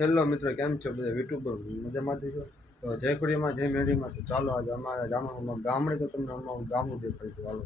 હેલો મિત્રો, કેમ છો બધા યુટ્યુબર? મજામાંથી છો? તો જય ખુડીમાં, જય મેળીમાં. તો ચાલો આજે અમારા જામવામાં ગામડે તો તમને અમારું ગામડું દેખાડ્યું હતું. હાલો.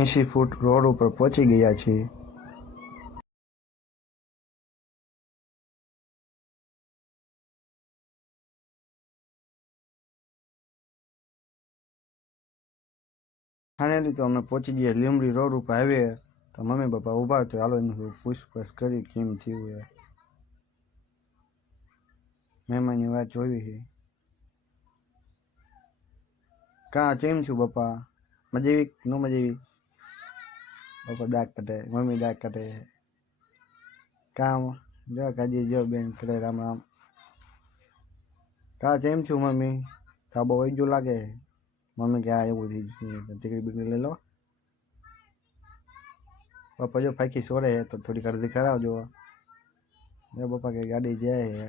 એંશી ફૂટ રોડ ઉપર પહોંચી ગયા છીએ. ફાઇનલી તો અમે પહોંચી ગયા લીમડી રોડ ઉપર હાઈવે. તો મમ્મી પપ્પા ઊભા તો હાલો એનું પૂછપરછ કરી કેમ થયું એ મહેમાનની વાત જોઈ છે. કાં ચેમ છું પપ્પા? મજેવી ન મજેવી? પપ્પા દાગ કટે, મમ્મી દાગ કટે. કામ જો કાજી જો બેન કરે રામ રામ. કાં ચેમ છું મમ્મી? તાબો વહી ગયો લાગે. મમ્મી કે આ એવું થઈ ગયું, ટીકડી બીકડી લઈ લો. પપ્પા જો ફાંકી સોડે તો થોડી અડધી કરાવજો. જો પપ્પા કે ગાડી જાય.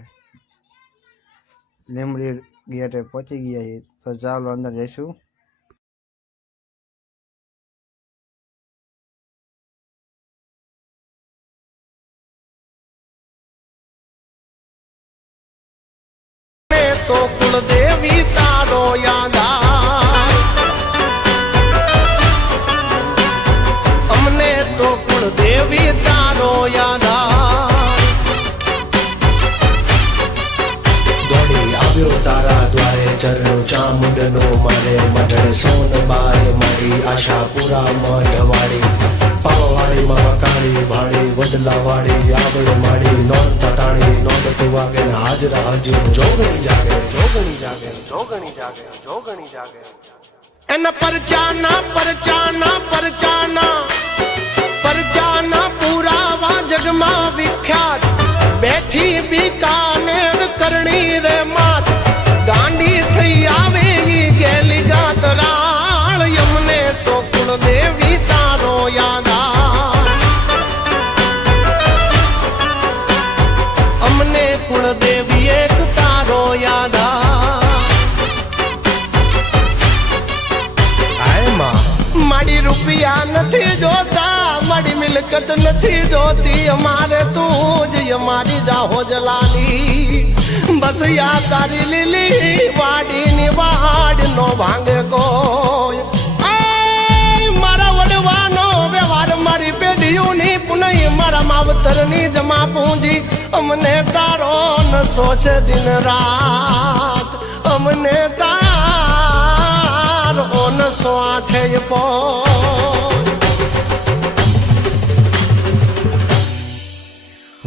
લીમડી ગેટે પહોંચી ગયા છે તો ચાલો અંદર જઈશું. તો કુળદેવી તારો યાદ અમને તો કુળદેવી તારો યાદ દોડી આવ્યો તારા દ્વારે ચરણો ચામુંડનો મારે મઢડ સોન બાય મારી આશા પૂરા મઢવાડી પાવવાળી મહાકાળી ભાળી વડલાવાળી આવડ માડી નોંધ તટાણી નોંધ વાગે હાજરા હજુ જોગણી જાગે જોગણી જાગે જોગણી જાગે જોગણી જાગે એના પરચાના પરચાના પરચાના પરચાના પુરાવા જગમાં વિખ્યાત બેઠી બીકાનેર કરણી રે માત ગાંડી થઈ આવે ઈ ગેલી ગાત રાળ યમને તો કુળદેવી તારો યાદ અમને કુળદેવી એક તારો યાદ માડી રૂપિયા નથી જોતા માડી મિલકત નથી જોતી અમારે તું જ અમારી જાહો જલાલી બસ યા તારી લીલી વાડીની વાડ નો ભાંગે કોઈ મારા વડવાનો વ્યવહાર મારી પેઢીઓની પુનઃ મારા માવતરની જમા પૂંજી અમને તારો નશો છે દિન રાત અમને તારો નશો આઠે પો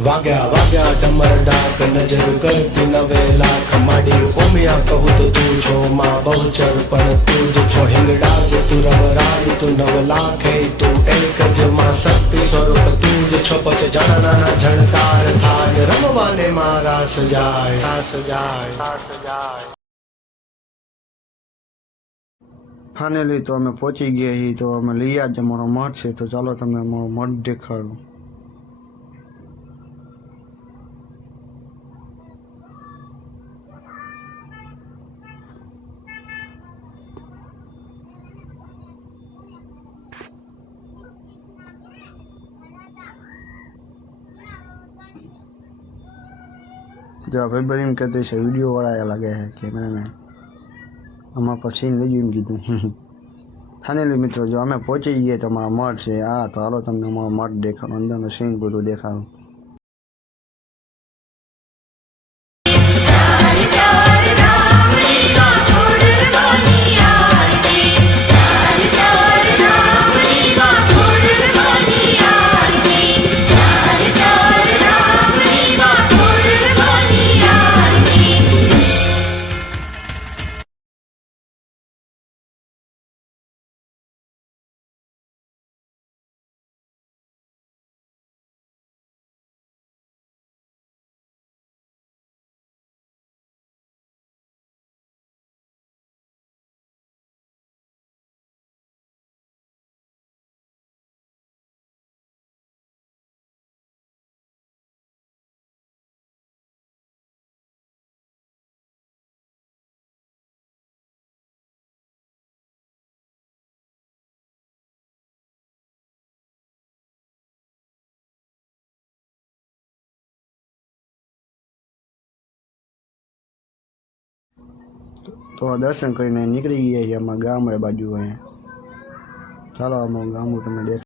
વાગ્યા વાગ્યા ડમર ડાક નજર કરતી નવે લાખ માડી ઓમિયા કહું તો તું છો માં બહુચર પણ તું જ છો હિંગડા તું રવરાય તું નવ લાખે તું એક જ માં શક્તિ સ્વરૂપ તું જ છો પછી જાણા નાના ઝણકાર થાય રમવાને મારા સજાય સજાય સજાય. ફાઇનલી તો અમે પહોંચી ગયા છીએ. તો અમે લઈ જ અમારો મઠ છે. તો ચાલો તમને અમારો મઠ દેખાડું. जो भाई एम कहते हैं वीडियो वाला लगे है कैमरा में अमार पर सीन लई गયું કીધું. ફાઇનલી મિત્રો જો અમે પહોંચી ગઈએ તો અમારો મઠ છે. આ તો હાલો તમને અમારો મઠ દેખાડો, અંદરનો સીન બધું દેખાડું. तो दर्शन करीने निकली गया है अमारा गामड़े बाजू अँ चलो अमु गामडું तमने देख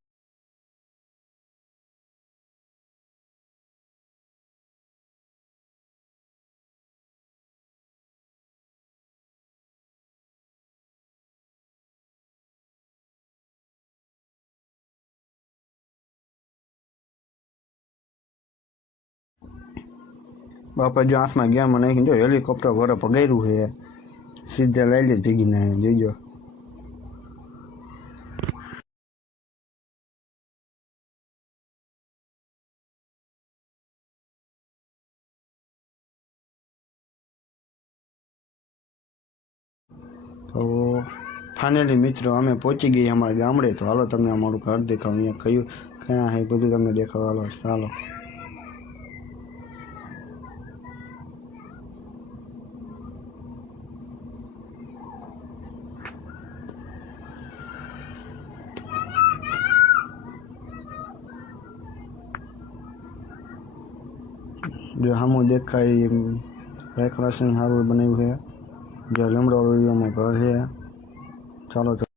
बापा जो आँख में गया नहीं जो हेलिकॉप्टर घरे पगारू है सीधे लई लीज भीगी ने जोजो तो फाइनली मित्रों अमे पहुंची गई अमरा गामड़े तो हालो तमने अमरु घर देखाऊं अँ क्यों क्या है बधु तमने देखाव हालो चालो जो हम देखाई डेकोरेशन सारू बनायु है जो लमड़ो में घर है चलो तो